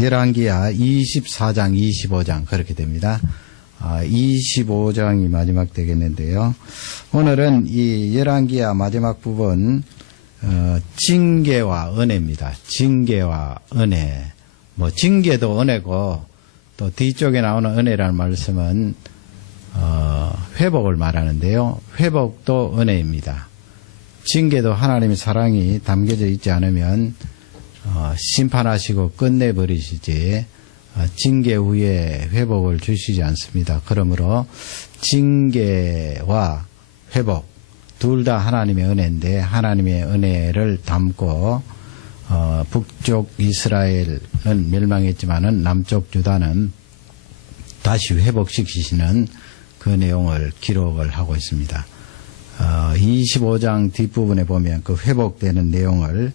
열왕기하 24장, 25장 그렇게 됩니다. 25장이 마지막 되겠는데요. 오늘은 이 열왕기하 마지막 부분 징계와 은혜입니다. 징계와 은혜. 뭐 징계도 은혜고 또 뒤쪽에 나오는 은혜라는 말씀은 회복을 말하는데요. 회복도 은혜입니다. 징계도 하나님의 사랑이 담겨져 있지 않으면 심판하시고 끝내버리시지 징계 후에 회복을 주시지 않습니다. 그러므로 징계와 회복 둘 다 하나님의 은혜인데 하나님의 은혜를 담고 북쪽 이스라엘은 멸망했지만은 남쪽 유다는 다시 회복시키시는 그 내용을 기록을 하고 있습니다. 25장 뒷부분에 보면 그 회복되는 내용을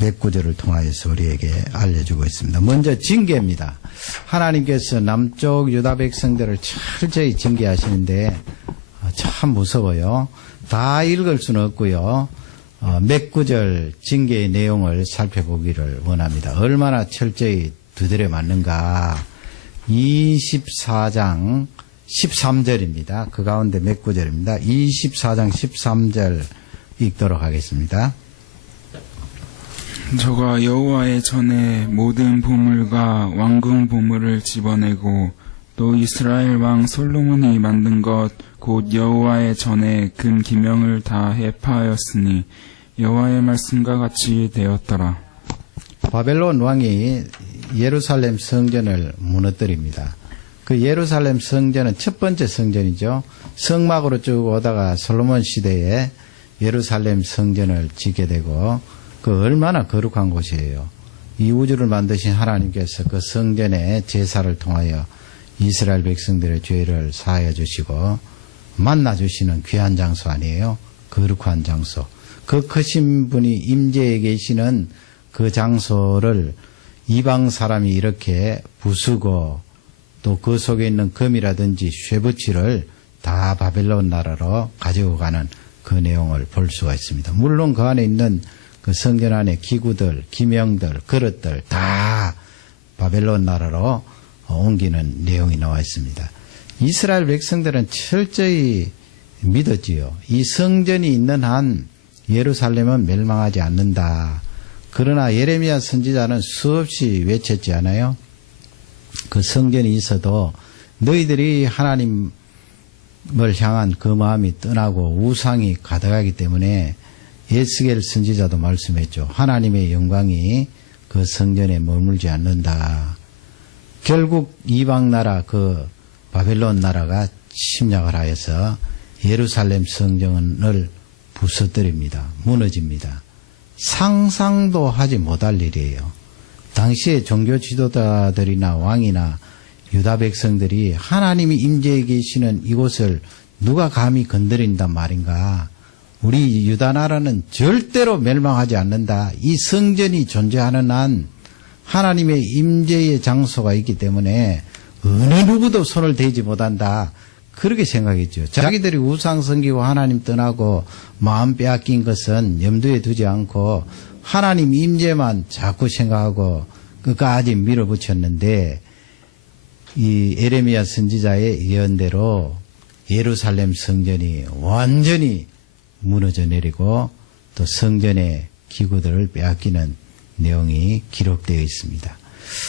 몇 구절을 통하여서 우리에게 알려주고 있습니다. 먼저 징계입니다. 하나님께서 남쪽 유다 백성들을 철저히 징계하시는데 참 무서워요. 다 읽을 수는 없고요. 몇 구절 징계의 내용을 살펴보기를 원합니다. 얼마나 철저히 두드려 맞는가. 24장 13절입니다. 그 가운데 몇 구절입니다. 24장 13절 읽도록 하겠습니다. 저가 여호와의 전에 모든 보물과 왕궁 보물을 집어내고 또 이스라엘 왕 솔로몬이 만든 것 곧 여호와의 전에 금 기명을 다 해파하였으니 여호와의 말씀과 같이 되었더라. 바벨론 왕이 예루살렘 성전을 무너뜨립니다. 그 예루살렘 성전은 첫 번째 성전이죠. 성막으로 쭉 오다가 솔로몬 시대에 예루살렘 성전을 짓게 되고 그 얼마나 거룩한 곳이에요. 이 우주를 만드신 하나님께서 그 성전의 제사를 통하여 이스라엘 백성들의 죄를 사하여 주시고 만나주시는 귀한 장소 아니에요. 거룩한 장소. 그 크신 분이 임재해 계시는 그 장소를 이방 사람이 이렇게 부수고 또 그 속에 있는 금이라든지 쇠붙이를 다 바벨론 나라로 가지고 가는 그 내용을 볼 수가 있습니다. 물론 그 안에 있는 그 성전 안에 기구들, 기명들, 그릇들 다 바벨론 나라로 옮기는 내용이 나와 있습니다. 이스라엘 백성들은 철저히 믿었지요. 이 성전이 있는 한 예루살렘은 멸망하지 않는다. 그러나 예레미야 선지자는 수없이 외쳤지 않아요? 그 성전이 있어도 너희들이 하나님을 향한 그 마음이 떠나고 우상이 가득하기 때문에 에스겔 선지자도 말씀했죠. 하나님의 영광이 그 성전에 머물지 않는다. 결국 이방 나라 그 바벨론 나라가 침략을 하여서 예루살렘 성전을 부서뜨립니다. 무너집니다. 상상도 하지 못할 일이에요. 당시에 종교 지도자들이나 왕이나 유다 백성들이 하나님이 임재해 계시는 이곳을 누가 감히 건드린단 말인가. 우리 유다 나라는 절대로 멸망하지 않는다. 이 성전이 존재하는 한 하나님의 임재의 장소가 있기 때문에 어느 누구도 손을 대지 못한다. 그렇게 생각했죠. 자기들이 우상 섬기고 하나님 떠나고 마음 빼앗긴 것은 염두에 두지 않고 하나님 임재만 자꾸 생각하고 끝까지 밀어붙였는데 이 예레미야 선지자의 예언대로 예루살렘 성전이 완전히 무너져 내리고 또 성전의 기구들을 빼앗기는 내용이 기록되어 있습니다.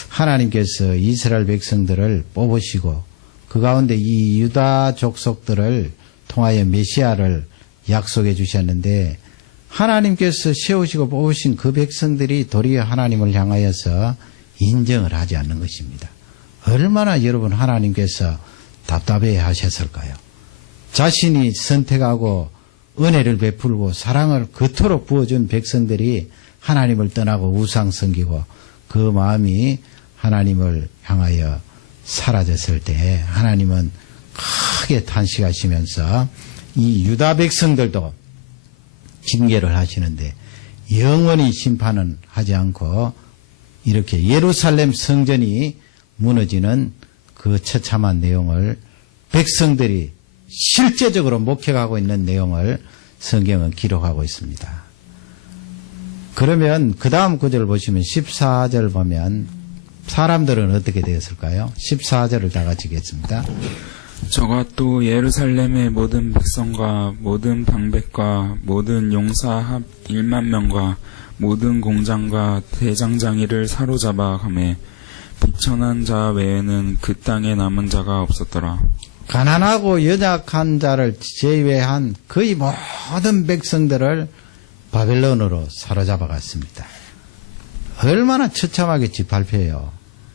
하나님께서 이스라엘 백성들을 뽑으시고 그 가운데 이 유다 족속들을 통하여 메시아를 약속해 주셨는데 하나님께서 세우시고 뽑으신 그 백성들이 도리어 하나님을 향하여서 인정을 하지 않는 것입니다. 얼마나 여러분 하나님께서 답답해 하셨을까요? 자신이 선택하고 은혜를 베풀고 사랑을 그토록 부어준 백성들이 하나님을 떠나고 우상 섬기고 그 마음이 하나님을 향하여 사라졌을 때 하나님은 크게 탄식하시면서 이 유다 백성들도 징계를 하시는데 영원히 심판은 하지 않고 이렇게 예루살렘 성전이 무너지는 그 처참한 내용을 백성들이 실제적으로 목격하고 있는 내용을 성경은 기록하고 있습니다. 그러면 그 다음 구절 보시면 14절 보면 사람들은 어떻게 되었을까요? 14절을 다 같이 읽겠습니다. 저가 또 예루살렘의 모든 백성과 모든 방백과 모든 용사 합 1만 명과 모든 공장과 대장장이를 사로잡아 가매 비천한 자 외에는 그 땅에 남은 자가 없었더라. 가난하고 연약한 자를 제외한 거의 모든 백성들을 바벨론으로 사로잡아 갔습니다. 얼마나 처참하겠지 발표해요.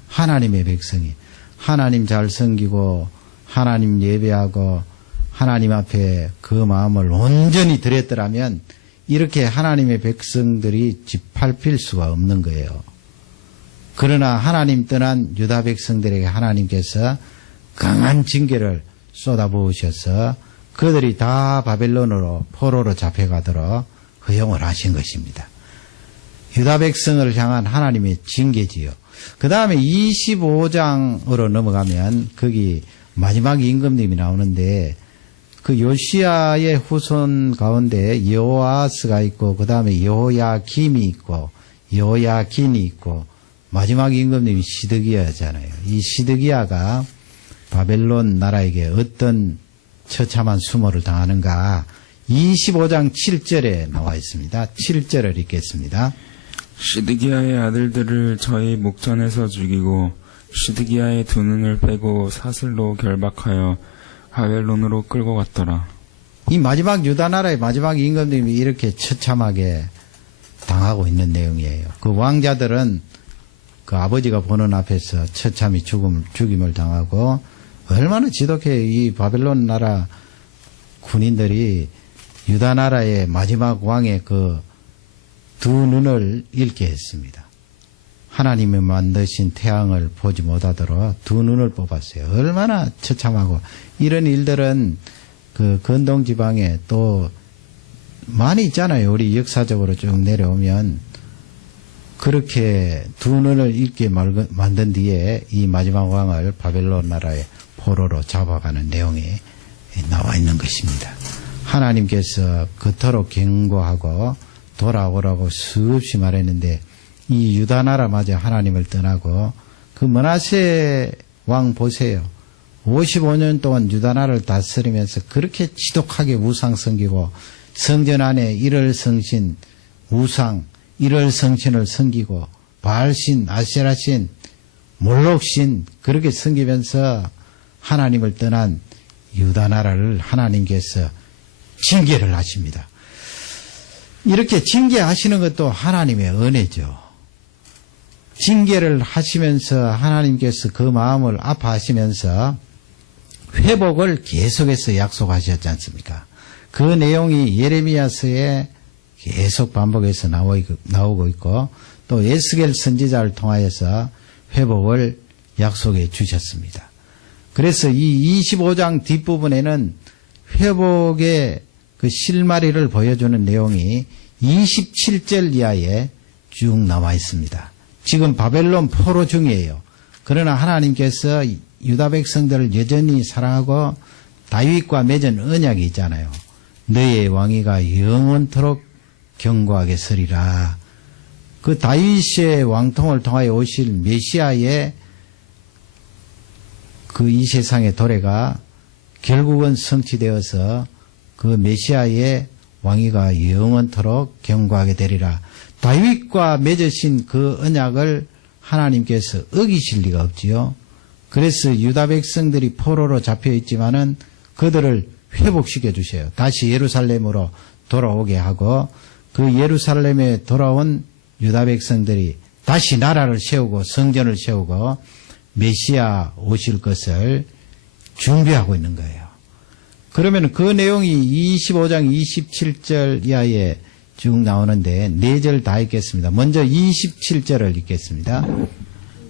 하나님의 백성이 하나님 잘 섬기고 하나님 예배하고 하나님 앞에 그 마음을 온전히 드렸더라면 이렇게 하나님의 백성들이 짓밟힐 수가 없는 거예요. 그러나 하나님 떠난 유다 백성들에게 하나님께서 강한 징계를 쏟아부으셔서 그들이 다 바벨론으로 포로로 잡혀가도록 허용을 하신 것입니다. 유다 백성을 향한 하나님의 징계지요. 그 다음에 25장으로 넘어가면 거기 마지막 임금님이 나오는데 그 요시야의 후손 가운데 여호아스가 있고 그 다음에 여호야김이 있고 여호야긴이 있고 마지막 임금님이 시드기야잖아요. 이 시드기야가 바벨론 나라에게 어떤 처참한 수모를 당하는가 25장 7절에 나와 있습니다. 7절을 읽겠습니다. 시드기야의 아들들을 저희 목전에서 죽이고 시드기야의 두 눈을 빼고 사슬로 결박하여 바벨론으로 끌고 갔더라. 이 마지막 유다 나라의 마지막 임금님이 이렇게 처참하게 당하고 있는 내용이에요. 그 왕자들은 그 아버지가 보는 앞에서 처참히 죽임을 당하고 얼마나 지독해. 이 바벨론 나라 군인들이 유다 나라의 마지막 왕의 그 두 눈을 잃게 했습니다. 하나님이 만드신 태양을 보지 못하도록 두 눈을 뽑았어요. 얼마나 처참하고 이런 일들은 그 건동 지방에 또 많이 있잖아요. 우리 역사적으로 쭉 내려오면 그렇게 두 눈을 잃게 만든 뒤에 이 마지막 왕을 바벨론 나라의 포로로 잡아가는 내용이 나와 있는 것입니다. 하나님께서 그토록 경고하고 돌아오라고 수없이 말했는데 이 유다 나라마저 하나님을 떠나고 그 므낫세 왕 보세요. 55년 동안 유다 나라를 다스리면서 그렇게 지독하게 우상 섬기고 성전 안에 일월성신 우상 일월성신을 섬기고 바알신 아세라신 몰록신 그렇게 섬기면서 하나님을 떠난 유다 나라를 하나님께서 징계를 하십니다. 이렇게 징계하시는 것도 하나님의 은혜죠. 징계를 하시면서 하나님께서 그 마음을 아파하시면서 회복을 계속해서 약속하셨지 않습니까? 그 내용이 예레미야서에 계속 반복해서 나오고 있고 또 에스겔 선지자를 통하여서 회복을 약속해 주셨습니다. 그래서 이 25장 뒷부분에는 회복의 그 실마리를 보여주는 내용이 27절 이하에 쭉 나와 있습니다. 지금 바벨론 포로 중이에요. 그러나 하나님께서 유다 백성들을 여전히 사랑하고 다윗과 맺은 언약이 있잖아요. 너의 왕위가 영원토록 견고하게 서리라. 그 다윗의 왕통을 통하여 오실 메시아의 그 이 세상의 도래가 결국은 성취되어서 그 메시아의 왕위가 영원토록 견고하게 되리라. 다윗과 맺으신 그 언약을 하나님께서 어기실 리가 없지요. 그래서 유다 백성들이 포로로 잡혀 있지만은 그들을 회복시켜 주세요. 다시 예루살렘으로 돌아오게 하고 그 예루살렘에 돌아온 유다 백성들이 다시 나라를 세우고 성전을 세우고 메시아 오실 것을 준비하고 있는 거예요. 그러면 그 내용이 25장 27절 이하에 쭉 나오는데 4절 다 읽겠습니다. 먼저 27절을 읽겠습니다.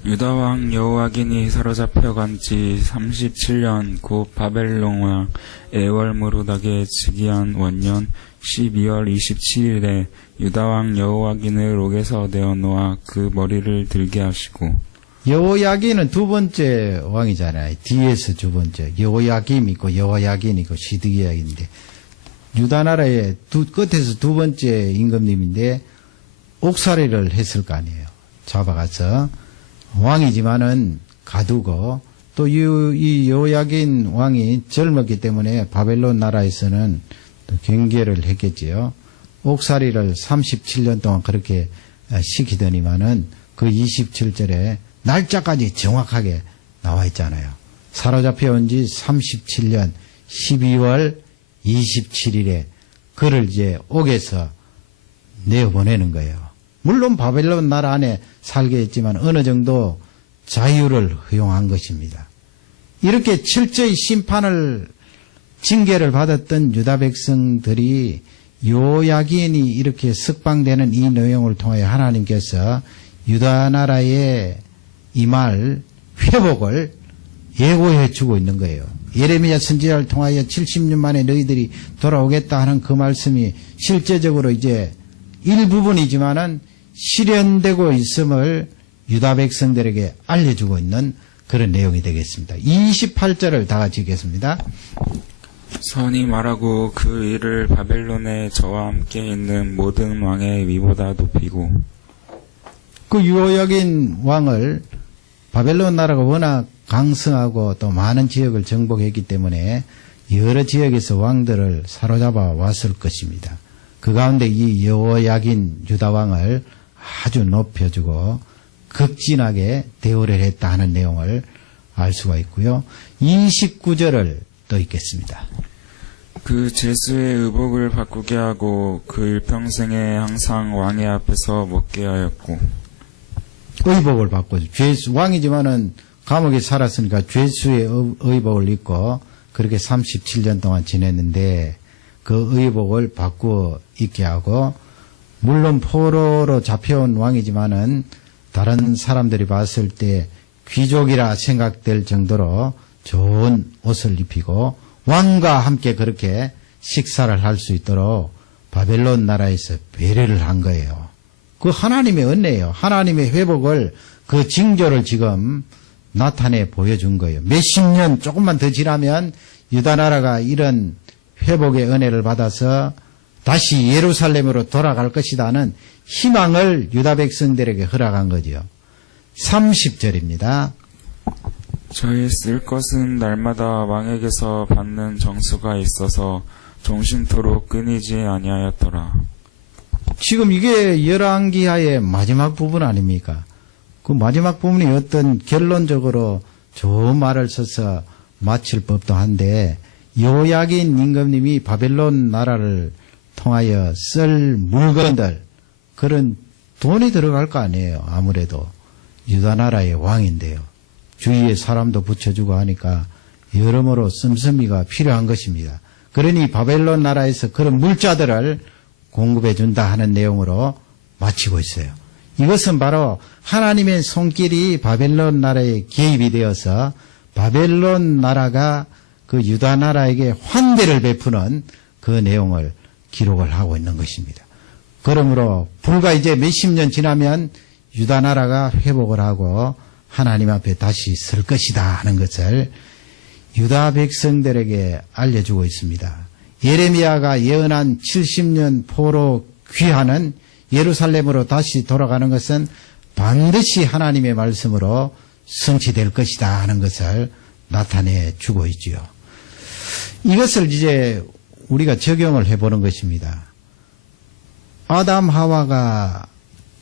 유다 왕 여호야긴이 사로잡혀 간 지 37년 곧 바벨론 왕 에월므로닥의 즉위한 원년 12월 27일에 유다 왕 여호야긴을 옥에서 내어놓아 그 머리를 들게 하시고. 여호야긴은 두 번째 왕이잖아요. 뒤에서 두 번째. 여호야김 있고 여호야긴 있고 시드기야인데 유다 나라의 끝에서 두 번째 임금님인데 옥살이를 했을 거 아니에요. 잡아가서 왕이지만은 가두고 또 이 요야긴 왕이 젊었기 때문에 바벨론 나라에서는 또 경계를 했겠지요. 옥살이를 37년 동안 그렇게 시키더니만은 그 27절에 날짜까지 정확하게 나와 있잖아요. 사로잡혀온 지 37년 12월 27일에 그를 이제 옥에서 내어보내는 거예요. 물론 바벨론 나라 안에 살게 했지만 어느 정도 자유를 허용한 것입니다. 이렇게 철저히 심판을 징계를 받았던 유다 백성들이 요야긴이 이렇게 석방되는 이 내용을 통해 하나님께서 유다 나라의 이 말 회복을 예고해 주고 있는 거예요. 예레미야 선지자를 통하여 70년 만에 너희들이 돌아오겠다 하는 그 말씀이 실제적으로 이제 일부분이지만은 실현되고 있음을 유다 백성들에게 알려주고 있는 그런 내용이 되겠습니다. 28절을 다 같이 읽겠습니다. 선이 말하고 그 일을 바벨론에 저와 함께 있는 모든 왕의 위보다 높이고 그 요야긴 왕을 바벨론 나라가 워낙 강성하고 또 많은 지역을 정복했기 때문에 여러 지역에서 왕들을 사로잡아 왔을 것입니다. 그 가운데 이 요야긴 유다 왕을 아주 높여주고 극진하게 대우를 했다 하는 내용을 알 수가 있고요. 29절을 또 읽겠습니다. 그 제수의 의복을 바꾸게 하고 그 일평생에 항상 왕의 앞에서 먹게 하였고 의복을 바꾸죠. 죄수 왕이지만은 감옥에 살았으니까 죄수의 의복을 입고 그렇게 37년 동안 지냈는데 그 의복을 바꾸어 입게 하고 물론 포로로 잡혀온 왕이지만은 다른 사람들이 봤을 때 귀족이라 생각될 정도로 좋은 옷을 입히고 왕과 함께 그렇게 식사를 할 수 있도록 바벨론 나라에서 배려를 한 거예요. 그 하나님의 은혜예요. 하나님의 회복을 그 징조를 지금 나타내 보여준 거예요. 몇십 년 조금만 더 지나면 유다 나라가 이런 회복의 은혜를 받아서 다시 예루살렘으로 돌아갈 것이라는 희망을 유다 백성들에게 허락한 거죠. 30절입니다. 저희 쓸 것은 날마다 왕에게서 받는 정수가 있어서 종신토록 끊이지 아니하였더라. 지금 이게 열왕기하의 마지막 부분 아닙니까? 그 마지막 부분이 어떤 결론적으로 좋은 말을 써서 마칠 법도 한데 요야긴 임금님이 바벨론 나라를 통하여 쓸 물건들 그런 돈이 들어갈 거 아니에요. 아무래도 유다 나라의 왕인데요. 주위에 사람도 붙여주고 하니까 여러모로 씀씀이가 필요한 것입니다. 그러니 바벨론 나라에서 그런 물자들을 공급해 준다 하는 내용으로 마치고 있어요. 이것은 바로 하나님의 손길이 바벨론 나라에 개입이 되어서 바벨론 나라가 그 유다 나라에게 환대를 베푸는 그 내용을 기록을 하고 있는 것입니다. 그러므로 불과 이제 몇십 년 지나면 유다 나라가 회복을 하고 하나님 앞에 다시 설 것이다 하는 것을 유다 백성들에게 알려주고 있습니다. 예레미야가 예언한 70년 포로 귀환은 예루살렘으로 다시 돌아가는 것은 반드시 하나님의 말씀으로 성취될 것이다 하는 것을 나타내 주고 있지요. 이것을 이제 우리가 적용을 해보는 것입니다. 아담 하와가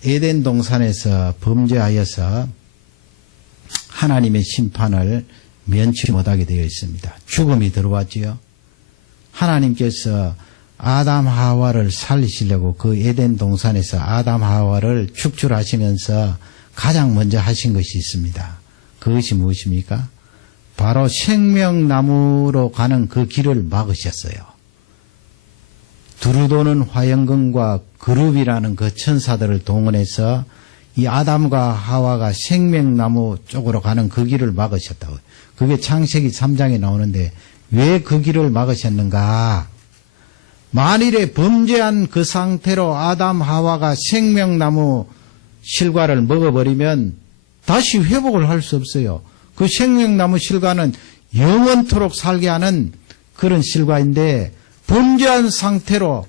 에덴 동산에서 범죄하여서 하나님의 심판을 면치 못하게 되어 있습니다. 죽음이 들어왔지요. 하나님께서 아담 하와를 살리시려고 그 에덴 동산에서 아담 하와를 축출하시면서 가장 먼저 하신 것이 있습니다. 그것이 무엇입니까? 바로 생명나무로 가는 그 길을 막으셨어요. 두루도는 화영금과 그룹이라는 그 천사들을 동원해서 이 아담과 하와가 생명나무 쪽으로 가는 그 길을 막으셨다고. 그게 창세기 3장에 나오는데 왜 그 길을 막으셨는가? 만일에 범죄한 그 상태로 아담 하와가 생명나무 실과를 먹어버리면 다시 회복을 할 수 없어요. 그 생명나무 실과는 영원토록 살게 하는 그런 실과인데 범죄한 상태로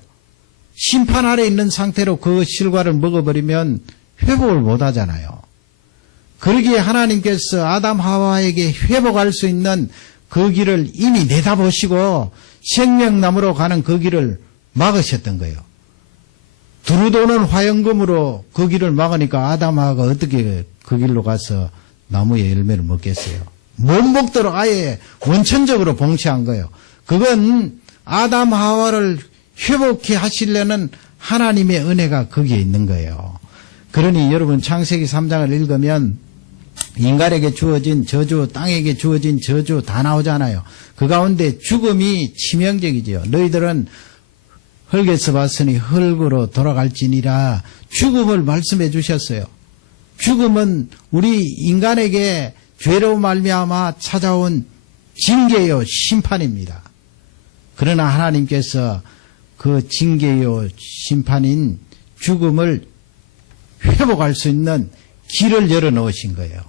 심판 아래 있는 상태로 그 실과를 먹어버리면 회복을 못 하잖아요. 그러기에 하나님께서 아담 하와에게 회복할 수 있는 그 길을 이미 내다보시고 생명나무로 가는 그 길을 막으셨던 거예요. 두루도는 화영금으로 그 길을 막으니까 아담 하와가 어떻게 그 길로 가서 나무의 열매를 먹겠어요. 못 먹도록 아예 원천적으로 봉쇄한 거예요. 그건 아담 하와를 회복해 하시려는 하나님의 은혜가 거기에 있는 거예요. 그러니 여러분 창세기 3장을 읽으면 인간에게 주어진 저주, 땅에게 주어진 저주 다 나오잖아요. 그 가운데 죽음이 치명적이지요. 너희들은 흙에서 봤으니 흙으로 돌아갈지니라 죽음을 말씀해 주셨어요. 죽음은 우리 인간에게 죄로 말미암아 찾아온 징계요 심판입니다. 그러나 하나님께서 그 징계요 심판인 죽음을 회복할 수 있는 길을 열어놓으신 거예요.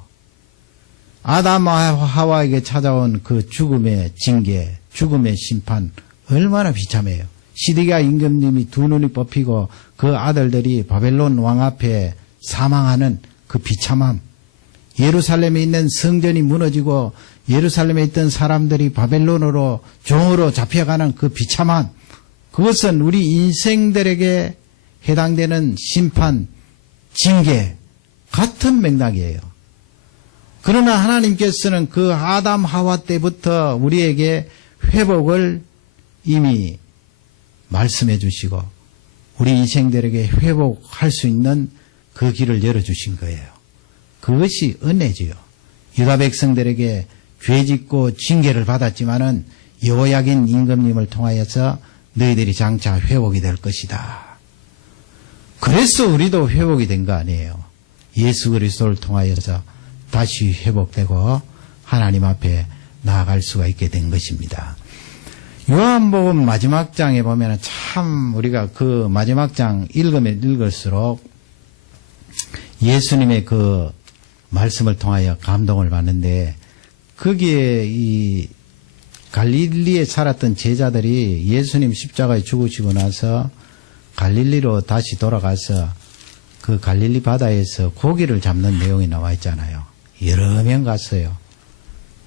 아담 하와에게 찾아온 그 죽음의 징계, 죽음의 심판 얼마나 비참해요. 시드기야 임금님이 두 눈이 뽑히고 그 아들들이 바벨론 왕 앞에 사망하는 그 비참함, 예루살렘에 있는 성전이 무너지고 예루살렘에 있던 사람들이 바벨론으로 종으로 잡혀가는 그 비참함, 그것은 우리 인생들에게 해당되는 심판, 징계 같은 맥락이에요. 그러나 하나님께서는 그 아담 하와 때부터 우리에게 회복을 이미 말씀해 주시고 우리 인생들에게 회복할 수 있는 그 길을 열어주신 거예요. 그것이 은혜지요. 유다 백성들에게 죄짓고 징계를 받았지만은 여호야긴 임금님을 통하여서 너희들이 장차 회복이 될 것이다. 그래서 우리도 회복이 된 거 아니에요. 예수 그리스도를 통하여서 다시 회복되고 하나님 앞에 나아갈 수가 있게 된 것입니다. 요한복음 마지막 장에 보면 참 우리가 그 마지막 장 읽으면 읽을수록 예수님의 그 말씀을 통하여 감동을 받는데 거기에 이 갈릴리에 살았던 제자들이 예수님 십자가에 죽으시고 나서 갈릴리로 다시 돌아가서 그 갈릴리 바다에서 고기를 잡는 내용이 나와 있잖아요. 여러 명 갔어요.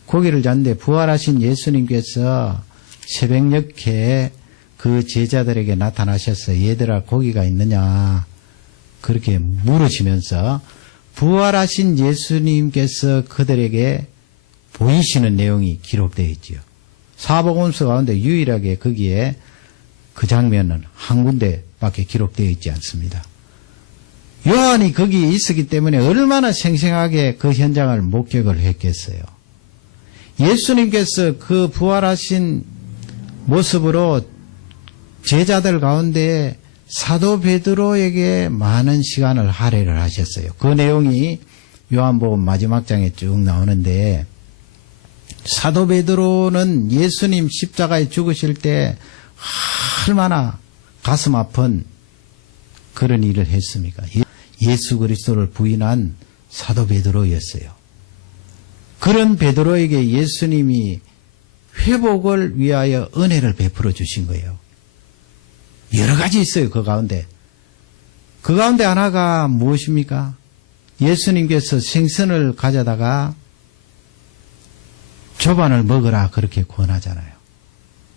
고기를 잡는데 부활하신 예수님께서 새벽녘에 그 제자들에게 나타나셔서 얘들아 고기가 있느냐 그렇게 물으시면서 부활하신 예수님께서 그들에게 보이시는 내용이 기록되어 있지요. 사복음서 가운데 유일하게 거기에 그 장면은 한 군데밖에 기록되어 있지 않습니다. 요한이 거기에 있었기 때문에 얼마나 생생하게 그 현장을 목격을 했겠어요. 예수님께서 그 부활하신 모습으로 제자들 가운데 사도 베드로에게 많은 시간을 할애를 하셨어요. 그 내용이 요한복음 마지막 장에 쭉 나오는데 사도 베드로는 예수님 십자가에 죽으실 때 얼마나 가슴 아픈 그런 일을 했습니까? 예수 그리스도를 부인한 사도 베드로였어요. 그런 베드로에게 예수님이 회복을 위하여 은혜를 베풀어 주신 거예요. 여러 가지 있어요. 그 가운데. 그 가운데 하나가 무엇입니까? 예수님께서 생선을 가져다가 조반을 먹으라 그렇게 권하잖아요.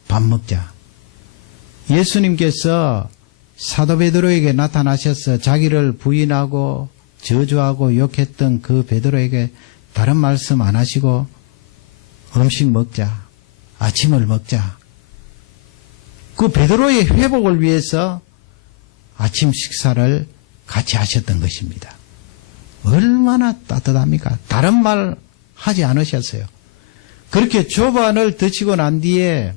밥 먹자. 예수님께서 사도 베드로에게 나타나셔서 자기를 부인하고 저주하고 욕했던 그 베드로에게 다른 말씀 안 하시고 음식 먹자. 아침을 먹자. 그 베드로의 회복을 위해서 아침 식사를 같이 하셨던 것입니다. 얼마나 따뜻합니까? 다른 말 하지 않으셨어요. 그렇게 조반을 드시고 난 뒤에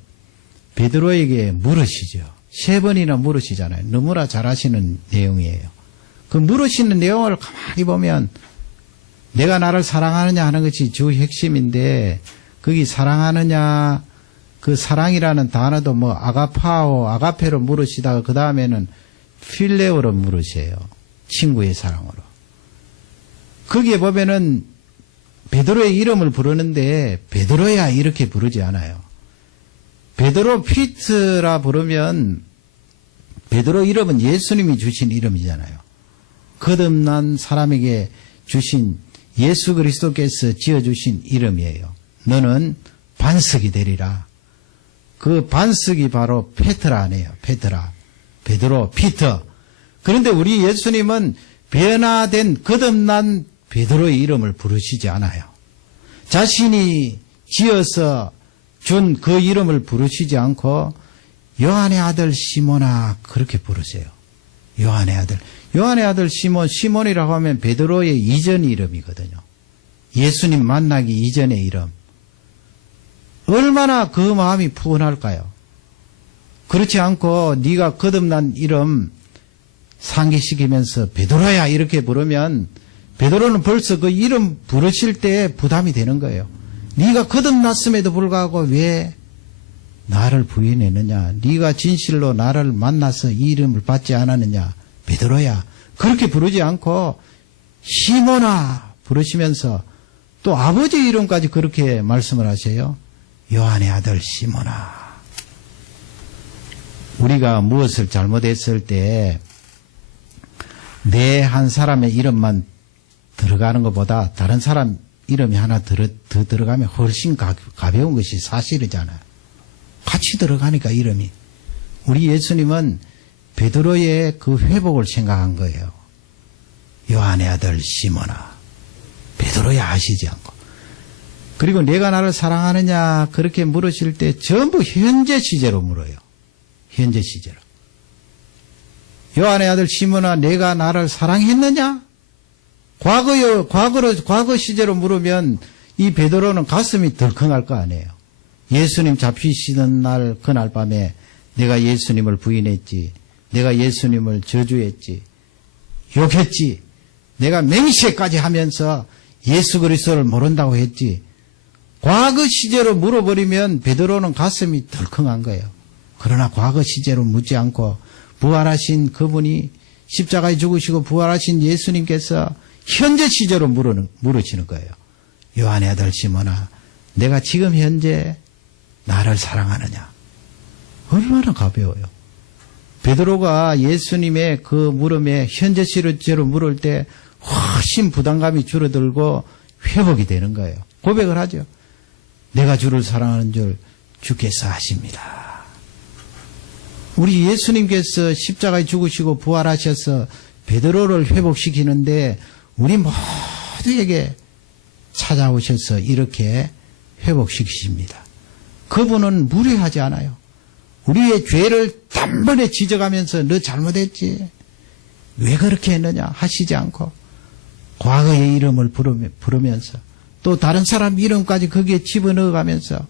베드로에게 물으시죠. 3번이나 물으시잖아요. 너무나 잘하시는 내용이에요. 그 물으시는 내용을 가만히 보면 내가 나를 사랑하느냐 하는 것이 주 핵심인데 거기 사랑하느냐 그 사랑이라는 단어도 뭐 아가파오 아가페로 물으시다가 그 다음에는 필레오로 물으세요. 친구의 사랑으로. 거기에 보면은 베드로의 이름을 부르는데 베드로야 이렇게 부르지 않아요. 베드로 피트라 부르면 베드로 이름은 예수님이 주신 이름이잖아요. 거듭난 사람에게 주신 예수 그리스도께서 지어주신 이름이에요. 너는 반석이 되리라. 그 반석이 바로 페트라 아니에요. 페트라, 베드로, 피터. 그런데 우리 예수님은 변화된 거듭난 베드로의 이름을 부르시지 않아요. 자신이 지어서 준 그 이름을 부르시지 않고 요한의 아들 시몬아 그렇게 부르세요. 요한의 아들. 요한의 아들 시몬, 시몬이라고 하면 베드로의 이전 이름이거든요. 예수님 만나기 이전의 이름. 얼마나 그 마음이 푸근할까요? 그렇지 않고 네가 거듭난 이름 상기시키면서 베드로야 이렇게 부르면 베드로는 벌써 그 이름 부르실 때 부담이 되는 거예요. 네가 거듭났음에도 불구하고 왜 나를 부인했느냐? 네가 진실로 나를 만나서 이 이름을 받지 않았느냐? 베드로야. 그렇게 부르지 않고 시몬아 부르시면서 또 아버지 이름까지 그렇게 말씀을 하세요. 요한의 아들 시몬아. 우리가 무엇을 잘못했을 때 내 한 사람의 이름만 들어가는 것보다 다른 사람 이름이 하나 더 들어가면 훨씬 가벼운 것이 사실이잖아요. 같이 들어가니까 이름이. 우리 예수님은 베드로의 그 회복을 생각한 거예요. 요한의 아들 시몬아. 베드로야 하시지 않고. 그리고 내가 나를 사랑하느냐 그렇게 물으실 때 전부 현재 시제로 물어요. 현재 시제로. 요한의 아들 시몬아 내가 나를 사랑했느냐? 과거 시제로 물으면 이 베드로는 가슴이 덜컹할 거 아니에요. 예수님 잡히시던 날 그날 밤에 내가 예수님을 부인했지. 내가 예수님을 저주했지. 욕했지. 내가 맹세까지 하면서 예수 그리스도를 모른다고 했지. 과거 시제로 물어버리면 베드로는 가슴이 덜컹한 거예요. 그러나 과거 시제로 묻지 않고 부활하신 그분이 십자가에 죽으시고 부활하신 예수님께서 현재 시제로 물으시는 거예요. 요한의 아들 시몬아, 내가 지금 현재 나를 사랑하느냐? 얼마나 가벼워요. 베드로가 예수님의 그 물음에 현재 시제로 물을 때 훨씬 부담감이 줄어들고 회복이 되는 거예요. 고백을 하죠. 내가 주를 사랑하는 줄 주께서 아십니다. 우리 예수님께서 십자가에 죽으시고 부활하셔서 베드로를 회복시키는데 우리 모두에게 찾아오셔서 이렇게 회복시키십니다. 그분은 무례하지 않아요. 우리의 죄를 단번에 지적하면서 너 잘못했지. 왜 그렇게 했느냐 하시지 않고 과거의 이름을 부르면서 또 다른 사람 이름까지 거기에 집어넣어가면서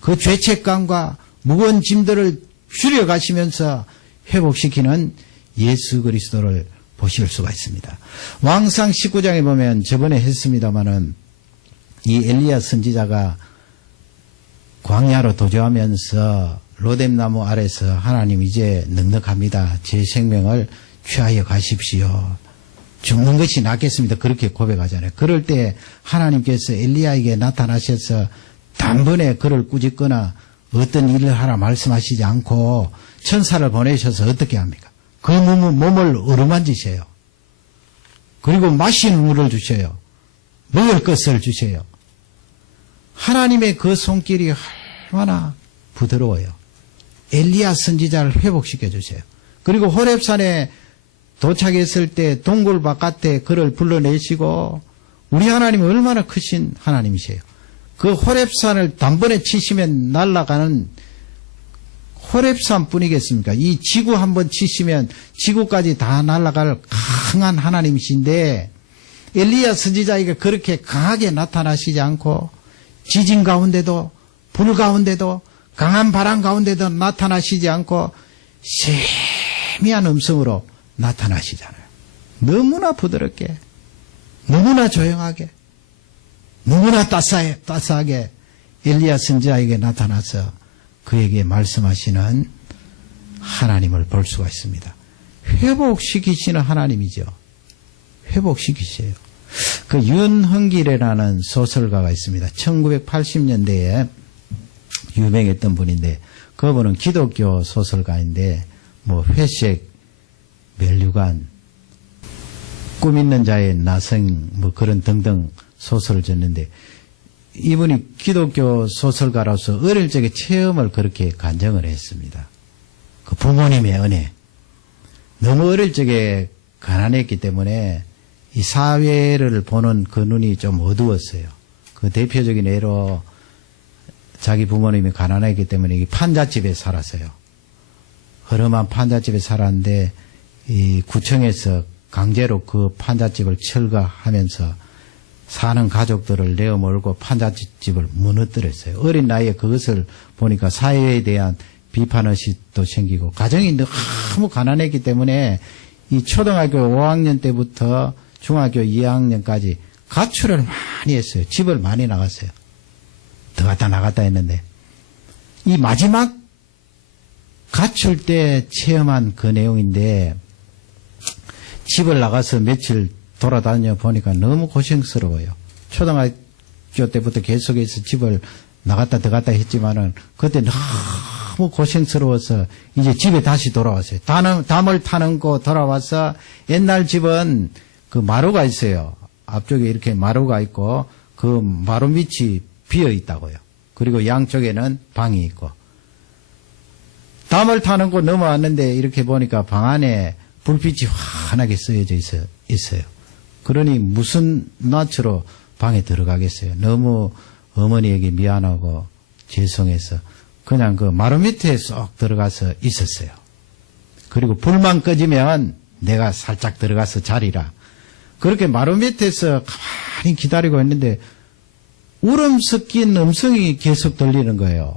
그 죄책감과 무거운 짐들을 줄여가시면서 회복시키는 예수 그리스도를 보실 수가 있습니다. 왕상 19장에 보면 저번에 했습니다마는 이 엘리야 선지자가 광야로 도주하면서 로뎀나무 아래서 하나님 이제 넉넉합니다. 제 생명을 취하여 가십시오. 죽는 것이 낫겠습니다. 그렇게 고백하잖아요. 그럴 때 하나님께서 엘리야에게 나타나셔서 단번에 그를 꾸짖거나 어떤 일을 하라 말씀하시지 않고 천사를 보내셔서 어떻게 합니까? 그 몸을 어루만지세요. 그리고 마시는 물을 주셔요. 먹을 것을 주셔요. 하나님의 그 손길이 얼마나 부드러워요. 엘리야 선지자를 회복시켜 주세요. 그리고 호렙산에 도착했을 때 동굴 바깥에 그를 불러내시고 우리 하나님은 얼마나 크신 하나님이세요. 그 호렙산을 단번에 치시면 날아가는 호렙산 뿐이겠습니까? 이 지구 한번 치시면 지구까지 다 날아갈 강한 하나님이신데 엘리야 선지자에게 그렇게 강하게 나타나시지 않고 지진 가운데도 불 가운데도 강한 바람 가운데도 나타나시지 않고 세미한 음성으로 나타나시잖아요. 너무나 부드럽게 너무나 조용하게 너무나 따스하게 엘리야 선지자에게 나타나서 그에게 말씀하시는 하나님을 볼 수가 있습니다. 회복시키시는 하나님이죠. 회복시키세요. 그 윤흥길이라는 소설가가 있습니다. 1980년대에 유명했던 분인데 그분은 기독교 소설가인데 뭐 회색, 멸류관, 꿈 있는 자의 나성, 뭐 그런 등등 소설을 썼는데, 이분이 기독교 소설가로서 어릴 적에 체험을 그렇게 간증을 했습니다. 그 부모님의 은혜. 너무 어릴 적에 가난했기 때문에 이 사회를 보는 그 눈이 좀 어두웠어요. 그 대표적인 예로 자기 부모님이 가난했기 때문에 이 판잣집에 살았어요. 허름한 판잣집에 살았는데 이 구청에서 강제로 그 판잣집을 철거하면서 사는 가족들을 내어몰고 판잣집을 무너뜨렸어요. 어린 나이에 그것을 보니까 사회에 대한 비판의식도 생기고 가정이 너무 가난했기 때문에 이 초등학교 5학년 때부터 중학교 2학년까지 가출을 많이 했어요. 집을 많이 나갔어요. 들어갔다 나갔다 했는데 이 마지막 가출 때 체험한 그 내용인데 집을 나가서 며칠 돌아다녀 보니까 너무 고생스러워요. 초등학교 때부터 계속해서 집을 나갔다 들어갔다 했지만은 그때 너무 고생스러워서 이제 집에 다시 돌아왔어요. 담을 타는 거 돌아와서 옛날 집은 그 마루가 있어요. 앞쪽에 이렇게 마루가 있고 그 마루 밑이 비어 있다고요. 그리고 양쪽에는 방이 있고 담을 타는 거 넘어왔는데 이렇게 보니까 방 안에 불빛이 환하게 쓰여져 있어요. 그러니 무슨 낯으로 방에 들어가겠어요. 너무 어머니에게 미안하고 죄송해서 그냥 그 마루 밑에 쏙 들어가서 있었어요. 그리고 불만 꺼지면 내가 살짝 들어가서 자리라. 그렇게 마루 밑에서 가만히 기다리고 있는데 울음 섞인 음성이 계속 들리는 거예요.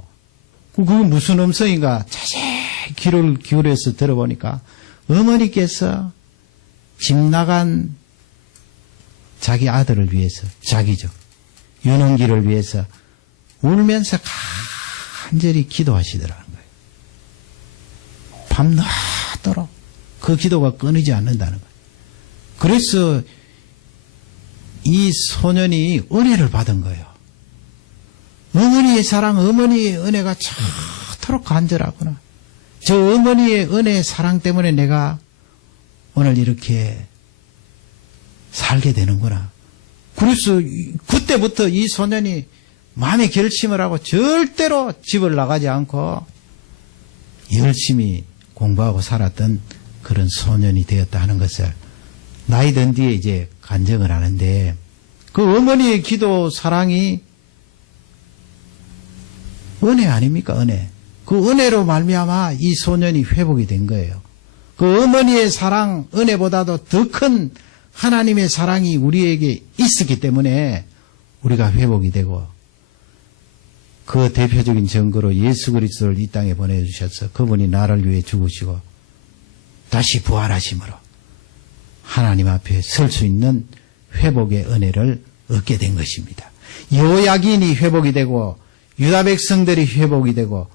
그게 무슨 음성인가 자세히 귀를 기울여서 들어보니까 어머니께서 집 나간 자기 아들을 위해서, 자기죠. 윤은기를 위해서 울면서 간절히 기도하시더라는 거예요. 밤낮도록 그 기도가 끊이지 않는다는 거예요. 그래서 이 소년이 은혜를 받은 거예요. 어머니의 사랑, 어머니의 은혜가 저토록 간절하구나. 저 어머니의 은혜, 사랑 때문에 내가 오늘 이렇게 살게 되는구나. 그래서 그때부터 이 소년이 마음의 결심을 하고 절대로 집을 나가지 않고 열심히 공부하고 살았던 그런 소년이 되었다 하는 것을 나이 든 뒤에 이제 간증을 하는데 그 어머니의 기도, 사랑이 은혜 아닙니까? 은혜. 그 은혜로 말미암아 이 소년이 회복이 된 거예요. 그 어머니의 사랑, 은혜보다도 더 큰 하나님의 사랑이 우리에게 있었기 때문에 우리가 회복이 되고 그 대표적인 증거로 예수 그리스도를 이 땅에 보내주셔서 그분이 나를 위해 죽으시고 다시 부활하심으로 하나님 앞에 설 수 있는 회복의 은혜를 얻게 된 것입니다. 여호야긴이 회복이 되고 유다 백성들이 회복이 되고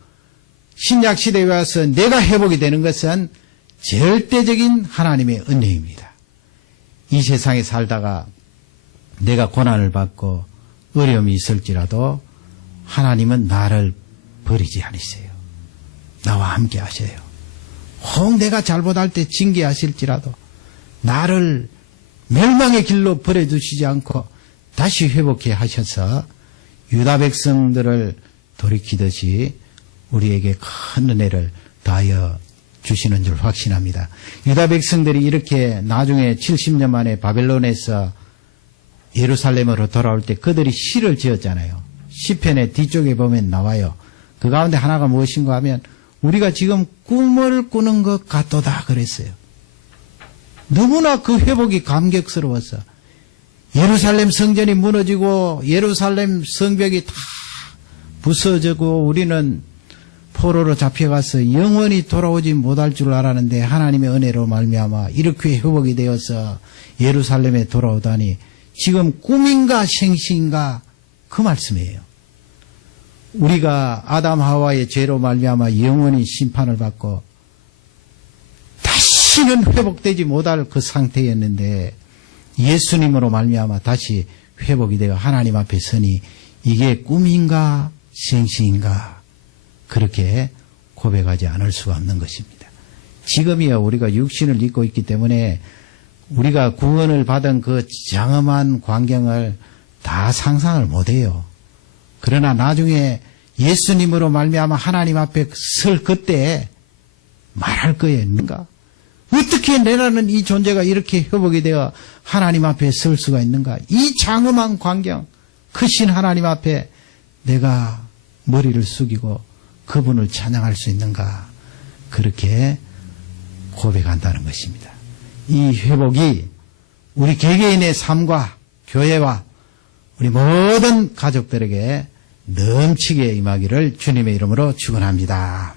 신약 시대에 와서 내가 회복이 되는 것은 절대적인 하나님의 은혜입니다. 이 세상에 살다가 내가 고난을 받고 어려움이 있을지라도 하나님은 나를 버리지 않으세요. 나와 함께 하셔요. 혹 내가 잘못할 때 징계하실지라도 나를 멸망의 길로 버려두시지 않고 다시 회복해 하셔서 유다 백성들을 돌이키듯이 우리에게 큰 은혜를 다하여 주시는 줄 확신합니다. 유다 백성들이 이렇게 나중에 70년 만에 바벨론에서 예루살렘으로 돌아올 때 그들이 시를 지었잖아요. 시편의 뒤쪽에 보면 나와요. 그 가운데 하나가 무엇인가 하면 우리가 지금 꿈을 꾸는 것 같도다 그랬어요. 너무나 그 회복이 감격스러워서 예루살렘 성전이 무너지고 예루살렘 성벽이 다 부서지고 우리는 포로로 잡혀가서 영원히 돌아오지 못할 줄 알았는데 하나님의 은혜로 말미암아 이렇게 회복이 되어서 예루살렘에 돌아오다니 지금 꿈인가 생시인가 그 말씀이에요. 우리가 아담 하와의 죄로 말미암아 영원히 심판을 받고 다시는 회복되지 못할 그 상태였는데 예수님으로 말미암아 다시 회복이 되어 하나님 앞에 서니 이게 꿈인가 생시인가 그렇게 고백하지 않을 수가 없는 것입니다. 지금이야 우리가 육신을 입고 있기 때문에 우리가 구원을 받은 그 장엄한 광경을 다 상상을 못해요. 그러나 나중에 예수님으로 말미암아 하나님 앞에 설 그때 말할 거예요. 뭔가 어떻게 내라는 이 존재가 이렇게 회복이 되어 하나님 앞에 설 수가 있는가? 이 장엄한 광경, 크신 하나님 앞에 내가 머리를 숙이고 그분을 찬양할 수 있는가? 그렇게 고백한다는 것입니다. 이 회복이 우리 개개인의 삶과 교회와 우리 모든 가족들에게 넘치게 임하기를 주님의 이름으로 축원합니다.